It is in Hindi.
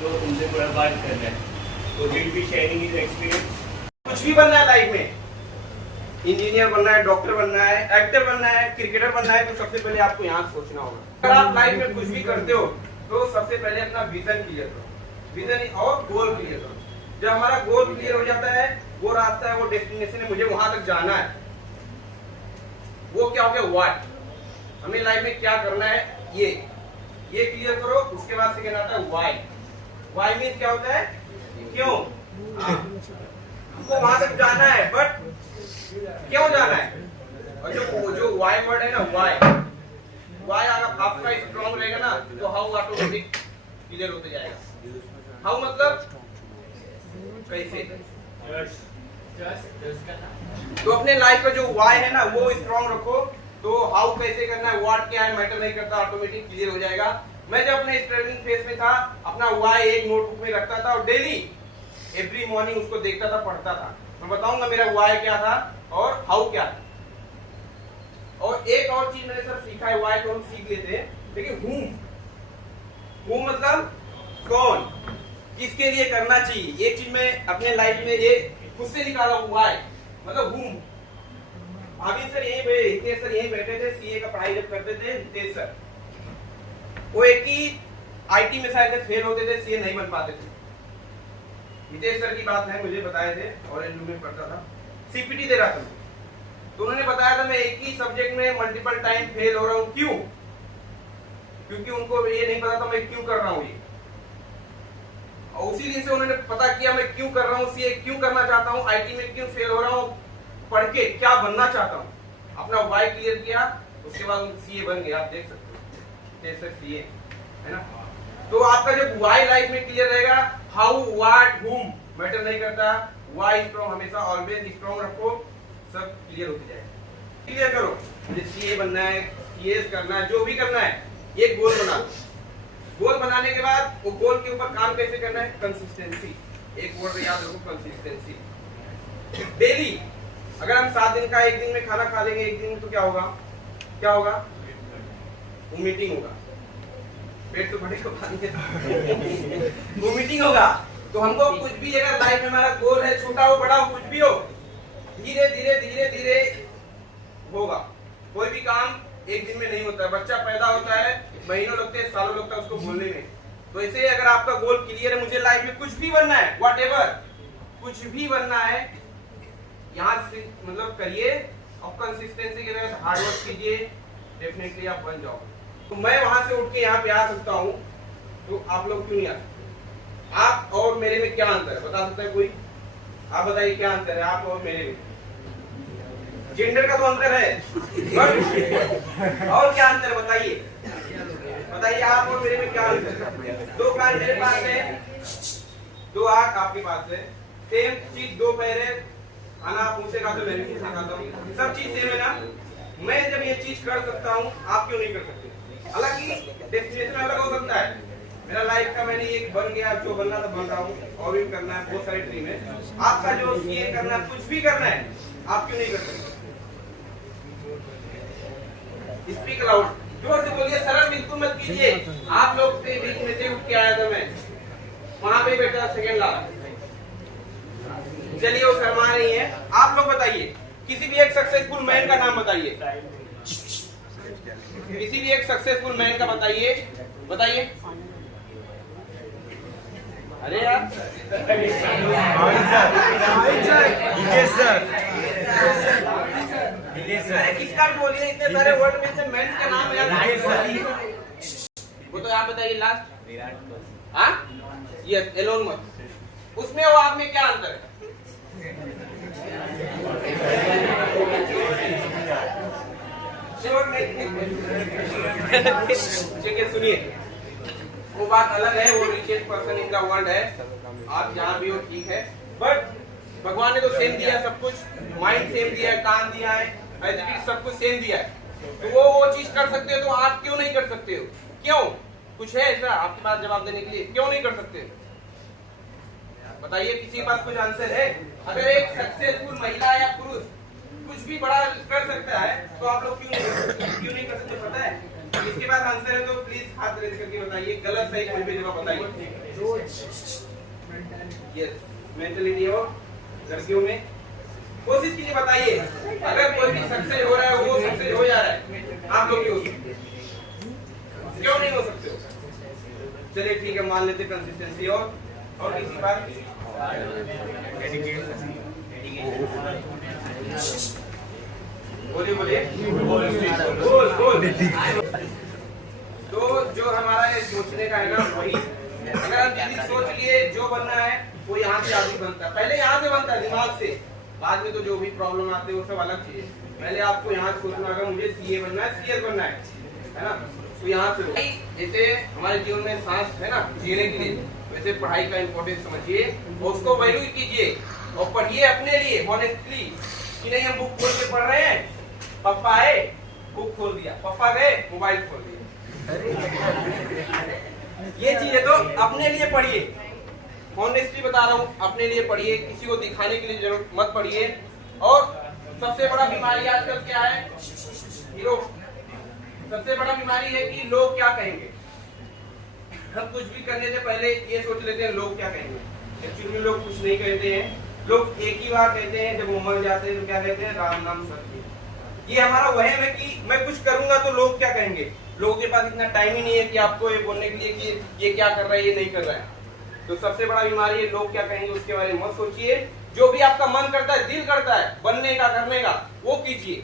तो तुमसे थोड़ा बात करना है, तो will be sharing his experience. कुछ भी बनना है लाइफ में, इंजीनियर बनना है, डॉक्टर बनना है, एक्टर बनना है, क्रिकेटर बनना है, तो सबसे पहले आपको यहाँ सोचना होगा। अगर आप लाइफ में कुछ भी करते हो तो सबसे पहले अपना विजन क्लियर करो, विजन और गोल क्लियर करो। जब हमारा गोल क्लियर हो जाता है, वो रास्ता है, वो डेस्टिनेशन है, मुझे वहां तक जाना है, वो क्या हो गया व्हाट, हमें लाइफ में क्या करना है, ये क्लियर करो। उसके बाद सेकंड आता है व्हाई। व्हाई मीन्स क्या होता है, क्यों, हमको वहां तक जाना है, बट क्यों जाना है। और जो व्हाई वर्ड है ना, व्हाई अगर आपका स्ट्रॉन्ग रहेगा ना, तो हाउ ऑटोमेटिक क्लियर होते जाएगा। हाउ मतलब कैसे, तो अपने लाइफ का जो व्हाई है ना वो स्ट्रॉन्ग रखो, तो हाउ कैसे करना है, व्हाट क्या है, मैटर नहीं करता, ऑटोमेटिक क्लियर हो जाएगा। मैं जब अपने स्ट्रगलिंग फेज में था, अपना व्हाई एक नोटबुक में रखता था और डेली एवरी मॉर्निंग उसको देखता था, पढ़ता था। मैं बताऊंगा मेरा व्हाई क्या था और हाउ क्या था। और एक और चीज मैंने सर सीखा है, व्हाई तो हम सीख लेते हैं, लेकिन हूम मतलब कौन, किसके लिए करना चाहिए, ये चीज मैं अपने लाइफ में ये खुद से निकाला हूं। व्हाई मतलब हूम। अभी सर हितेश सर यही बैठे थे, सीए का पढ़ाई जब करते थे, हितेश सर वो एक ही आईटी में शायद फेल होते थे, सीए नहीं बन पाते थे। हितेश सर की बात है, मुझे बताए थे, ऑरेंज रूम में पढ़ता था, सीपीटी दे रहा था, तो उन्होंने बताया था मैं एक ही सब्जेक्ट में मल्टीपल टाइम फेल हो रहा हूं, क्यों, क्योंकि उनको ये नहीं पता था मैं क्यों कर रहा हूं ये। और उसी दिन से उन्होंने पता किया मैं क्यों कर रहा हूँ, सीए क्यों करना चाहता हूँ, आईटी में क्यों फेल हो रहा हूँ, पढ़ के क्या बनना चाहता हूँ, अपना व्हाई क्लियर किया, उसके बाद सीए बन गया। आप देख सकते हो सीए है ना। तो आपका जब व्हाई लाइफ में क्लियर रहेगा, हाउ व्हाट हुम मैटर नहीं करता, व्हाई स्ट्रॉन्ग हमेशा ऑलवेज स्ट्रॉन्ग रखो, सब क्लियर होते जाएगा। क्लियर करो, मुझे सीए बनना है, सीएस करना है, जो भी करना है, एक गोल बना। गोल बनाने के बाद वो गोल के ऊपर काम कैसे करना है, कंसिस्टेंसी। एक वर्ड याद रखो, कंसिस्टेंसी। डेली अगर हम 7 दिन का एक दिन में खाना खा लेंगे, एक दिन में, तो क्या होगा, क्या होगा, वोमिटिंग होगा, पेट तो बढ़ेगा, वोमिटिंग होगा। तो हमको कुछ भी अगर लाइफ में हमारा गोल है, छोटा हो बड़ा हो कुछ भी हो, धीरे धीरे धीरे धीरे होगा। कोई भी काम एक दिन में नहीं होता है। बच्चा पैदा होता है, महीनों लगते हैं, सालों लगता है उसको बोलने में। तो ऐसे अगर आपका गोल क्लियर है, मुझे लाइफ में कुछ भी बनना है, व्हाटएवर कुछ भी बनना है, यहाँ से मतलब करिए और कंसिस्टेंसी के साथ हार्ड वर्क कीजिए, डेफिनेटली आप बन जाओगे। तो मैं वहां से उठ के यहाँ पे आ सकता हूँ, तो आप लोग क्यों नहीं आ सकते। आप और मेरे में क्या अंतर है, बता सकता है कोई, आप बताइए क्या अंतर है आप और मेरे में। जेंडर का तो अंतर है, और क्या अंतर बताइए, बताइए आप और मेरे में क्या अंतर है। 2 कान मेरे पास है, 2 आंख आपके पास है, सेम चीज, 2 पैर है, खाना आप मुझसे खाता, मैं भी मुझसे खाता हूँ, सब चीज सेम है ना। मैं जब ये चीज कर सकता हूँ, आप क्यों नहीं कर सकते। हालांकि डेस्टिनेशन अलग हो सकता है, मेरा लाइफ का मैंने एक बन गया, जो बनना था बन रहा हूँ, और भी करना है, बहुत सारी ड्रीम है। आपका जो ये करना है, कुछ भी करना है, आप क्यों नहीं कर सकते। स्पीक लाउड, जोर से बोलिए, सरल बिल्कुल मत कीजिए। आप लोग के बीच में से उठ के आया था मैं, वहां पे बैठा सेकंड ला, चलिए वो शर्मा रही है। आप लोग बताइए, किसी भी एक सक्सेसफुल मैन का नाम बताइए, किसी भी एक सक्सेसफुल मैन का बताइए, बताइए। अरे यार किसका भी बोलिए, इतने सारे वर्ड में से मैन का नाम याद, वो तो आप बताइए लास्ट। हाँ यस, एलोन मस्क, उसमें वो आप में क्या अंतर है। चलिए सुनिए, वो बात अलग है, वो richest person in the world है, आप जहाँ भी हो ठीक है, बट भगवान ने तो सेम दिया है सब कुछ, माइंड सेम दिया है, कान दिया है, सब कुछ सेम दिया है। तो वो चीज कर सकते हो, तो आप क्यों नहीं कर सकते हो, क्यों, कुछ है ऐसा आपके पास जवाब देने के लिए, क्यों नहीं कर सकते बताइए, किसी के पास कुछ आंसर है। अगर एक सक्सेसफुल महिला या पुरुष कुछ भी बड़ा कर सकता है, तो आप लोग क्यों नहीं कर सकते, पता है। इसके पास आंसर है तो प्लीज हाथ रेज करके बताइए, गलत सही कोई भी जवाब बताइए। यस, मेंटलिटी हो लड़कियों में। कोशिश कीजिए, बताइए अगर कोई भी सक्सेस हो रहा है, वो सक्सेस हो जा रहा है, आप लोग भी हो सकते हो, क्यों नहीं हो सकते हो? चलिए ठीक है, मान लेते कंसिस्टेंसी। और किसी बात बोलिए बोलिए बोल। तो जो हमारा ये सोचने का है ना, वही अगर हम जल्दी सोच लिए जो बनना है वो यहाँ से आदमी बनता है, पहले यहाँ से बनता है दिमाग से, बाद में तो जो भी प्रॉब्लम आते हैं वो सब अलग चीज है। पहले आपको यहाँ सोचना होगा मुझे सीए बनना है, सीएस बनना है ना, तो यहाँ से जैसे हमारे जीवन में सांस है ना जीने के लिए, वैसे पढ़ाई का इम्पोर्टेंस समझिए और उसको वैल्यू कीजिए और पढ़िए अपने लिए ऑनेस्टली, कि नहीं हम बुक खोल के पढ़ रहे हैं, पापा आए बुक खोल दिया, पापा गए मोबाइल खोल दिया, ये चीजें तो अपने लिए पढ़िए, ऑनेस्टली बता रहा हूँ, अपने लिए पढ़िए, किसी को दिखाने के लिए जरूर मत पढ़िए। और सबसे बड़ा बीमारी आजकल क्या है हीरो, सबसे बड़ा बीमारी है कि लोग क्या कहेंगे। हम कुछ भी करने से पहले ये सोच लेते हैं लोग क्या कहेंगे। एक्चुअली में लोग कुछ नहीं कहते हैं, लोग एक ही बार कहते हैं, जब वो मर जाते हैं तो क्या कहते हैं, राम नाम सत्य। ये हमारा वहम है कि मैं कुछ करूंगा तो लोग क्या कहेंगे। लोगों के पास इतना टाइम ही नहीं है कि आपको ये बोलने के लिए कि ये क्या कर रहा है ये नहीं कर रहा है। तो सबसे बड़ा बीमारी है लोग क्या कहेंगे, उसके बारे में मत सोचिए। जो भी आपका मन करता है, दिल करता है बनने का, करने का, वो कीजिए।